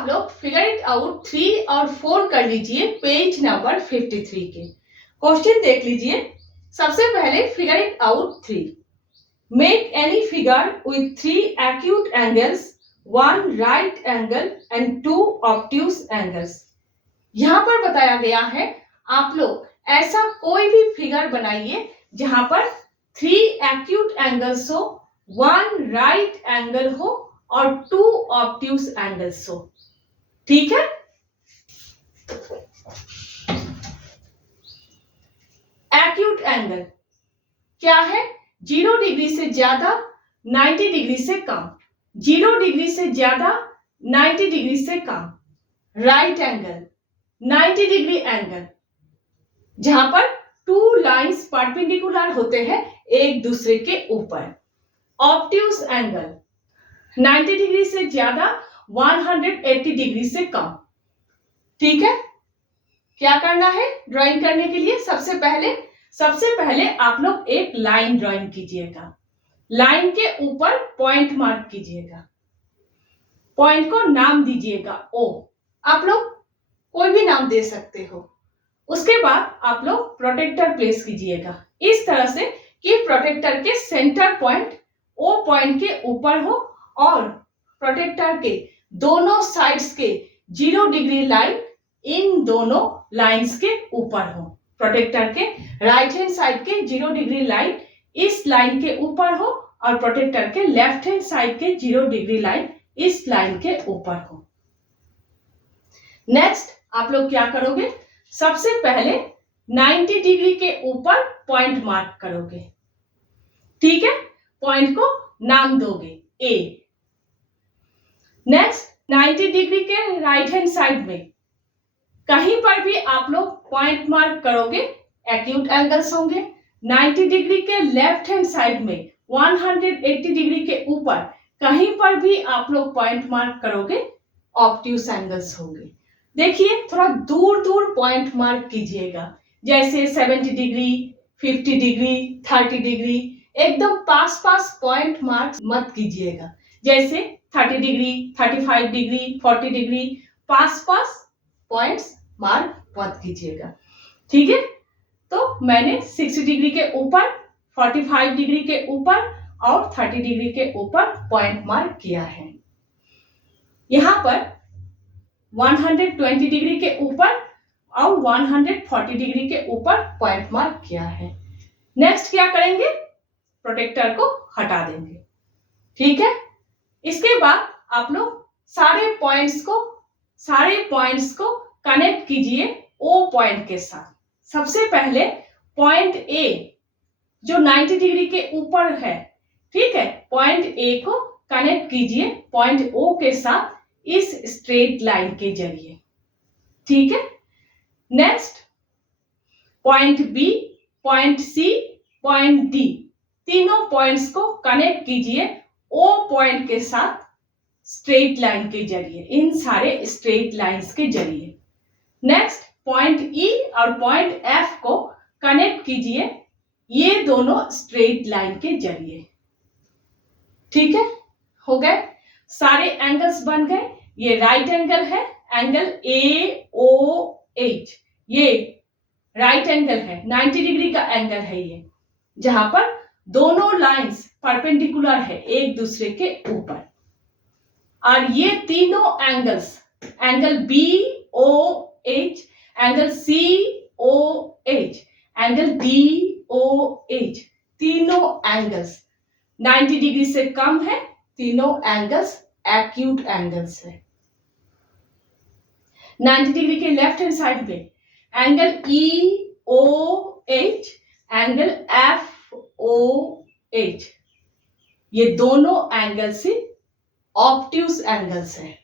आप लोग figure it out 3 और 4 कर लीजिए पेज नंबर 53 के। क्वेश्चन देख लीजिए। सबसे पहले figure it out 3। Make any figure with 3 acute angles, 1 right angle and 2 obtuse angles. यहाँ पर बताया गया है आप लोग ऐसा कोई भी फिगर बनाइए जहां पर 3 एक्यूट एंगल्स हो, 1 राइट एंगल हो और 2 ऑब्ट्यूज एंगल्स हो। ठीक है। एक्यूट एंगल क्या है? 0 डिग्री से ज्यादा, 90 डिग्री से कम। 0 डिग्री से ज्यादा, 90 डिग्री से कम। राइट एंगल 90 डिग्री एंगल जहां पर 2 लाइंस परपेंडिकुलर होते हैं एक दूसरे के ऊपर। ऑब्ट्यूज एंगल 90 डिग्री से ज्यादा, 180 डिग्री से कम। ठीक है। क्या करना है ड्राइंग करने के लिए? सबसे पहले आप लोग एक लाइन ड्राइंग कीजिएगा। लाइन के ऊपर पॉइंट मार्क कीजिएगा। पॉइंट को नाम दीजिएगा ओ। आप लोग कोई भी नाम दे सकते हो। उसके बाद आप लोग प्रोटेक्टर प्लेस कीजिएगा इस तरह से कि प्रोटेक्टर के सेंटर पॉइंट ओ पॉइंट के ऊपर हो और प्रोटेक्टर के दोनों साइड्स के 0 डिग्री लाइन इन दोनों लाइंस के ऊपर हो। प्रोटेक्टर के राइट हैंड साइड के 0 डिग्री लाइन इस लाइन के ऊपर हो और प्रोटेक्टर के लेफ्ट हैंड साइड के 0 डिग्री लाइन इस लाइन के ऊपर हो। नेक्स्ट आप लोग क्या करोगे? सबसे पहले 90 डिग्री के ऊपर पॉइंट मार्क करोगे। ठीक है। पॉइंट को नाम दोगे ए। नेक्स्ट 90 डिग्री के राइट हैंड साइड में कहीं पर भी आप लोग पॉइंट मार्क करोगे एक्यूट एंगल्स होंगे। 90 डिग्री के लेफ्ट हैंड साइड में 180 डिग्री के ऊपर कहीं पर भी आप लोग पॉइंट मार्क करोगे ऑब्ट्यूज एंगल्स होंगे। देखिए थोड़ा दूर दूर पॉइंट मार्क कीजिएगा, जैसे 70 डिग्री, 50 डिग्री, 30 डिग्री। एकदम पास पास पॉइंट मार्क मत कीजिएगा, जैसे 30 डिग्री, 35 डिग्री, 40 डिग्री। पास पास पॉइंट्स मार्क मत कीजिएगा। ठीक है। तो मैंने 60 डिग्री के ऊपर, 45 डिग्री के ऊपर और 30 डिग्री के ऊपर पॉइंट मार्क किया है। यहां पर 120 डिग्री के ऊपर और 140 डिग्री के ऊपर पॉइंट मार्क किया है। नेक्स्ट क्या करेंगे? प्रोटेक्टर को हटा देंगे। ठीक है। इसके बाद आप लोग सारे पॉइंट्स को कनेक्ट कीजिए ओ पॉइंट के साथ। सबसे पहले पॉइंट ए जो 90 डिग्री के ऊपर है, ठीक है, पॉइंट ए को कनेक्ट कीजिए पॉइंट ओ के साथ इस स्ट्रेट लाइन के जरिए। ठीक है। Next point B, point C, point D, तीनों पॉइंट्स को कनेक्ट कीजिए ओ पॉइंट के साथ स्ट्रेट लाइन के जरिए, इन सारे स्ट्रेट लाइंस के जरिए। नेक्स्ट पॉइंट ई और पॉइंट एफ को कनेक्ट कीजिए ये दोनों स्ट्रेट लाइन के जरिए। ठीक है। हो गए, सारे एंगल्स बन गए। ये राइट एंगल है, एंगल ए ओ एच, ये राइट एंगल है, 90 डिग्री का एंगल है ये, जहां पर दोनों लाइंस परपेंडिकुलर है एक दूसरे के ऊपर। और ये तीनों angles, angle B O H, angle C O H, angle D O H, तीनों एंगल्स 90 डिग्री से कम है। तीनों एंगल्स एक्यूट एंगल्स है। 90 डिग्री के लेफ्ट हैंड साइड में angle E O H, angle F O H, ये दोनों एंगल से ऑब्ट्यूज एंगल्स है।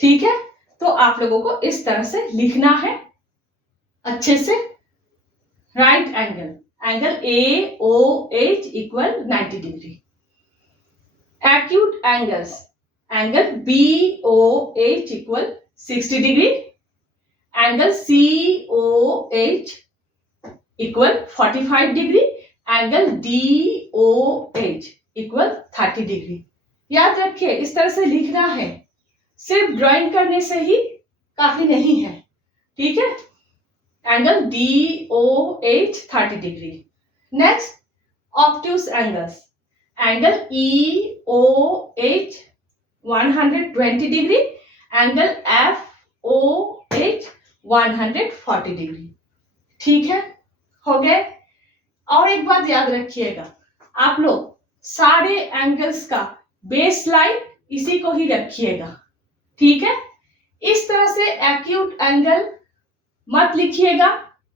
ठीक है। तो आप लोगों को इस तरह से लिखना है अच्छे से। Right angle, angle A O H equal 90 degree. Acute angles, angle B O H equal 60 degree, angle C O H equal 45 degree, angle D O H equal 30 degree. याद रखिए इस तरह से लिखना है। सिर्फ ड्राइंग करने से ही काफी नहीं है, ठीक है। Angle DOH 30 degree. Next obtuse angles, angle EOH 120 degree, angle FOH 140 degree, ठीक है, हो गए। और एक बात याद रखिएगा, आप लोग सारे एंगल्स का बेस लाइन इसी को ही रखिएगा, ठीक है। इस तरह से एक्यूट एंगल मत लिखिएगा,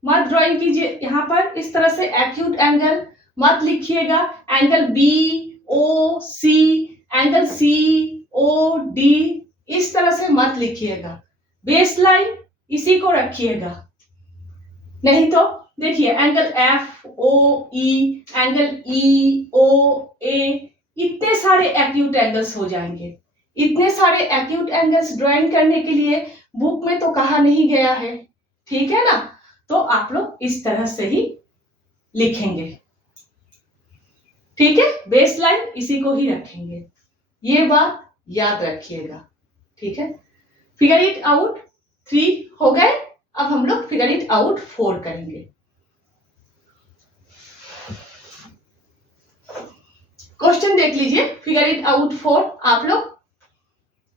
मत ड्राइंग कीजिए यहाँ पर, इस तरह से एक्यूट एंगल मत लिखिएगा। एंगल BOC, एंगल COD इस तरह से मत लिखिएगा, बेस लाइन इसी को रखिएगा। नहीं तो देखिए एंगल FOE, एंगल EOA, इतने सारे एक्यूट एंगल्स हो जाएंगे। इतने सारे एक्यूट एंगल्स ड्राइंग करने के लिए बुक में तो कहा नहीं गया है, ठीक है ना। तो आप लोग इस तरह से ही लिखेंगे, ठीक है, बेस लाइन इसी को ही रखेंगे, ये बात याद रखिएगा, ठीक है। फिगर इट आउट 3 हो गए। अब हम लोग फिगर इट आउट 4 करेंगे। क्वेश्चन देख लीजिए, फिगर इट आउट 4। आप लोग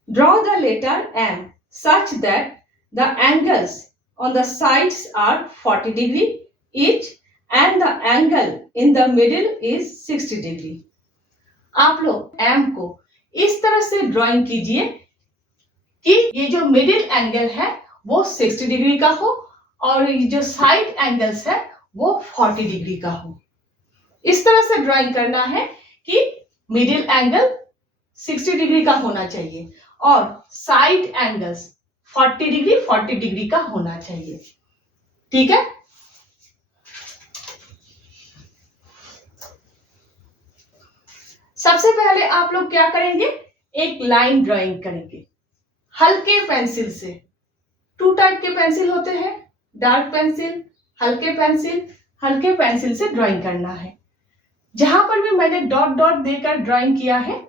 draw the letter M such that the angles on the sides are 40 degree each and the angle in the middle is 60 degree। आप लोग M को इस तरह से ड्राइंग कीजिए कि ये जो मिडिल एंगल है वो 60 डिग्री का हो और ये जो साइड एंगल्स है वो 40 डिग्री का हो। इस तरह से ड्राइंग करना है कि मिडिल एंगल 60 डिग्री का होना चाहिए और साइड एंगल्स 40 डिग्री का होना चाहिए, ठीक है। सबसे पहले आप लोग क्या करेंगे, एक लाइन ड्राइंग करेंगे हल्के पेंसिल से। 2 टाइप के पेंसिल होते हैं, डार्क पेंसिल, हल्के पेंसिल। हल्के पेंसिल से ड्राइंग करना है। जहां पर भी मैंने डॉट डॉट देकर ड्राइंग किया है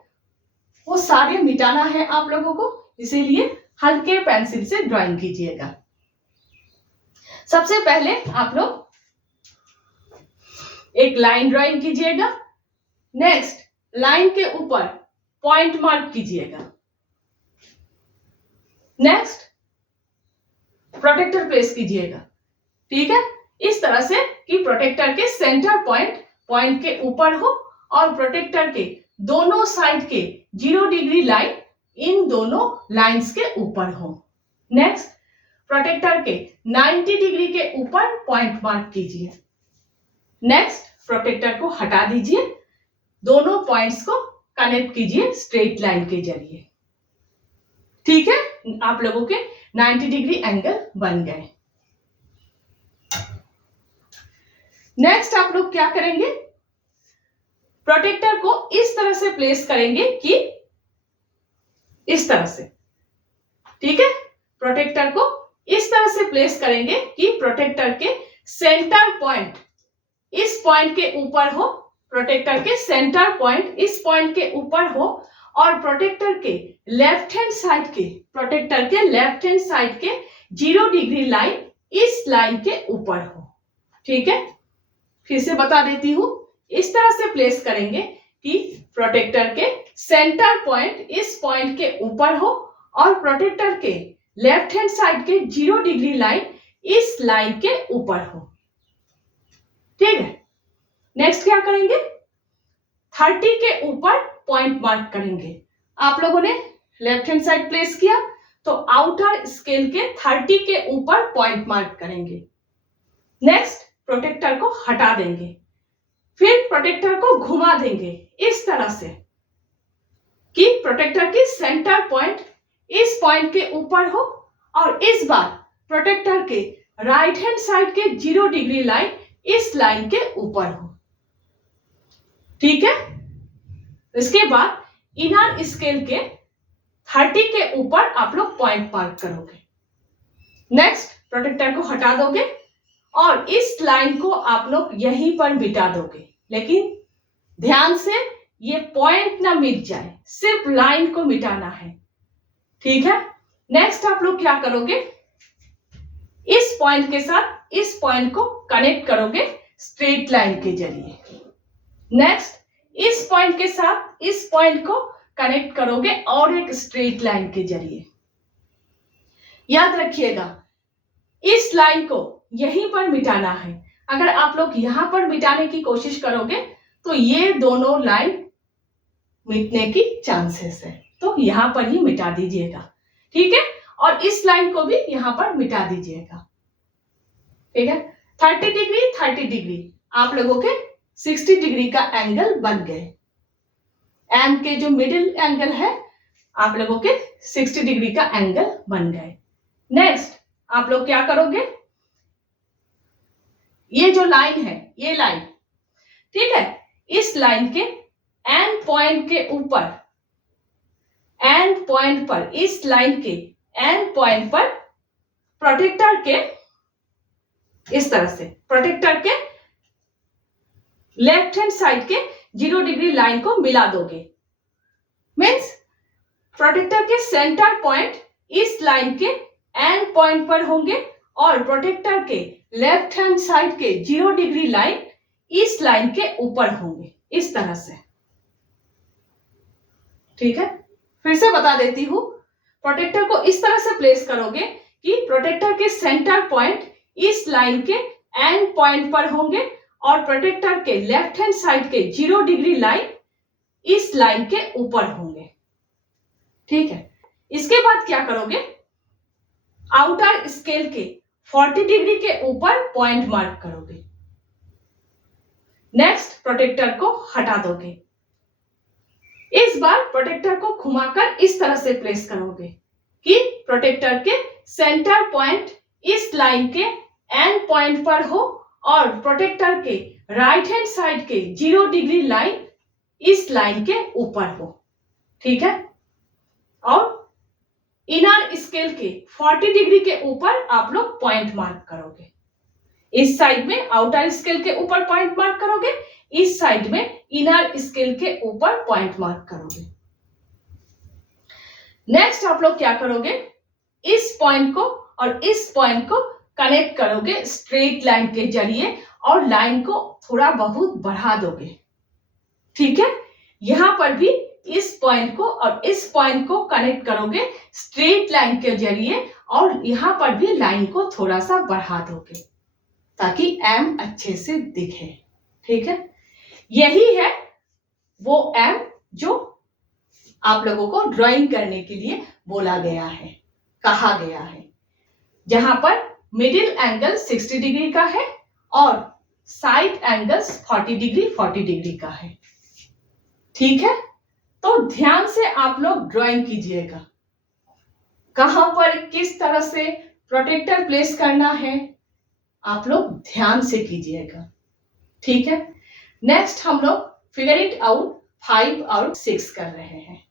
वो सारे मिटाना है आप लोगों को, इसीलिए हल्के पेंसिल से ड्राइंग कीजिएगा। सबसे पहले आप लोग एक लाइन ड्राइंग कीजिएगा। नेक्स्ट लाइन के ऊपर पॉइंट मार्क कीजिएगा। नेक्स्ट प्रोटेक्टर प्लेस कीजिएगा, ठीक है, इस तरह से कि प्रोटेक्टर के सेंटर पॉइंट के ऊपर हो और प्रोटेक्टर के दोनों साइड के 0 डिग्री लाइन इन दोनों लाइंस के ऊपर हो। नेक्स्ट प्रोटेक्टर के 90 डिग्री के ऊपर पॉइंट मार्क कीजिए। नेक्स्ट प्रोटेक्टर को हटा दीजिए, दोनों पॉइंट्स को कनेक्ट कीजिए स्ट्रेट लाइन के जरिए, ठीक है। आप लोगों के 90 डिग्री एंगल बन गए। नेक्स्ट आप लोग क्या करेंगे, प्रोटेक्टर को इस तरह से प्लेस करेंगे कि इस तरह से, ठीक है। प्रोटेक्टर को इस तरह से प्लेस करेंगे कि प्रोटेक्टर के सेंटर पॉइंट इस पॉइंट के ऊपर हो, प्रोटेक्टर के सेंटर पॉइंट इस पॉइंट के ऊपर हो और प्रोटेक्टर के लेफ्ट हैंड साइड के 0 डिग्री लाइन इस लाइन के ऊपर हो, ठीक है। फिर से बता देती हूं, इस तरह से प्लेस करेंगे कि प्रोटेक्टर के सेंटर पॉइंट इस पॉइंट के ऊपर हो और प्रोटेक्टर के लेफ्ट हैंड साइड के 0 डिग्री लाइन इस लाइन के ऊपर हो, ठीक है। नेक्स्ट क्या करेंगे, 30 के ऊपर पॉइंट मार्क करेंगे। आप लोगों ने लेफ्ट हैंड साइड प्लेस किया तो आउटर स्केल के 30 के ऊपर पॉइंट मार्क करेंगे। नेक्स्ट प्रोटेक्टर को हटा देंगे, फिर प्रोटेक्टर को घुमा देंगे इस तरह से कि प्रोटेक्टर की सेंटर पॉइंट इस पॉइंट के ऊपर हो और इस बार प्रोटेक्टर के राइट हैंड साइड के 0 डिग्री लाइन इस लाइन के ऊपर हो, ठीक है। इसके बाद इनर स्केल के 30 के ऊपर आप लोग पॉइंट मार्क करोगे। नेक्स्ट प्रोटेक्टर को हटा दोगे और इस लाइन को आप लोग यहीं पर मिटा दोगे, लेकिन ध्यान से ये पॉइंट ना मिट जाए, सिर्फ लाइन को मिटाना है। ठीक है। नेक्स्ट आप लोग क्या करोगे, इस पॉइंट के साथ इस पॉइंट को कनेक्ट करोगे स्ट्रेट लाइन के जरिए। नेक्स्ट इस पॉइंट के साथ इस पॉइंट को कनेक्ट करोगे और एक स्ट्रेट लाइन के जरिए। याद रखिएगा इस लाइन को यहीं पर मिटाना है। अगर आप लोग यहां पर मिटाने की कोशिश करोगे तो ये दोनों लाइन मिटने की चांसेस है, तो यहां पर ही मिटा दीजिएगा। ठीक है, और इस लाइन को भी यहां पर मिटा दीजिएगा। ठीक है, 30 डिग्री 30 डिग्री आप लोगों के 60 डिग्री का एंगल बन गए। एम के जो मिडिल एंगल है आप लोगों के 60 डिग्री का एंगल बन गए। नेक्स्ट आप लोग क्या करोगे, ये जो लाइन है ये लाइन, ठीक है, इस लाइन के एंड पॉइंट के ऊपर, एंड पॉइंट पर, इस लाइन के एंड पॉइंट पर प्रोटेक्टर के इस तरह से प्रोटेक्टर के लेफ्ट हैंड साइड के 0 डिग्री लाइन को मिला दोगे। मीन्स प्रोटेक्टर के सेंटर पॉइंट इस लाइन के एंड पॉइंट पर होंगे और प्रोटेक्टर के लेफ्ट हैंड साइड के 0 डिग्री लाइन इस लाइन के ऊपर होंगे, इस तरह से। ठीक है, फिर से बता देती हूं, प्रोटेक्टर को इस तरह से प्लेस करोगे कि प्रोटेक्टर के सेंटर पॉइंट इस लाइन के एंड पॉइंट पर होंगे और प्रोटेक्टर के लेफ्ट हैंड साइड के 0 डिग्री लाइन इस लाइन के ऊपर होंगे। ठीक है, इसके बाद क्या करोगे, आउटर स्केल के 40 डिग्री के ऊपर पॉइंट मार्क करोगे। नेक्स्ट प्रोटेक्टर को हटा दोगे। इस बार प्रोटेक्टर को घुमाकर इस तरह से प्लेस करोगे कि प्रोटेक्टर के सेंटर पॉइंट इस लाइन के एंड पॉइंट पर हो और प्रोटेक्टर के राइट हैंड साइड के 0 डिग्री लाइन इस लाइन के ऊपर हो। ठीक है, और इनर स्केल के 40 डिग्री के ऊपर आप लोग पॉइंट मार्क करोगे। इस साइड में आउटर स्केल के ऊपर पॉइंट मार्क करोगे, इस साइड में इनर स्केल के ऊपर पॉइंट मार्क करोगे। नेक्स्ट आप लोग क्या करोगे, इस पॉइंट को और इस पॉइंट को कनेक्ट करोगे स्ट्रेट लाइन के जरिए और लाइन को थोड़ा बहुत बढ़ा दोगे। ठीक है, यहां पर भी इस पॉइंट को और इस पॉइंट को कनेक्ट करोगे स्ट्रेट लाइन के जरिए और यहां पर भी लाइन को थोड़ा सा बढ़ा दोगे ताकि एम अच्छे से दिखे। ठीक है, यही है वो एम जो आप लोगों को ड्राइंग करने के लिए बोला गया है, कहा गया है, जहां पर मिडिल एंगल 60 डिग्री का है और साइड एंगल्स 40 डिग्री का है। ठीक है, तो ध्यान से आप लोग ड्राइंग कीजिएगा, कहां पर किस तरह से प्रोटेक्टर प्लेस करना है आप लोग ध्यान से कीजिएगा। ठीक है, नेक्स्ट हम लोग फिगर इट आउट 5 और 6 कर रहे हैं।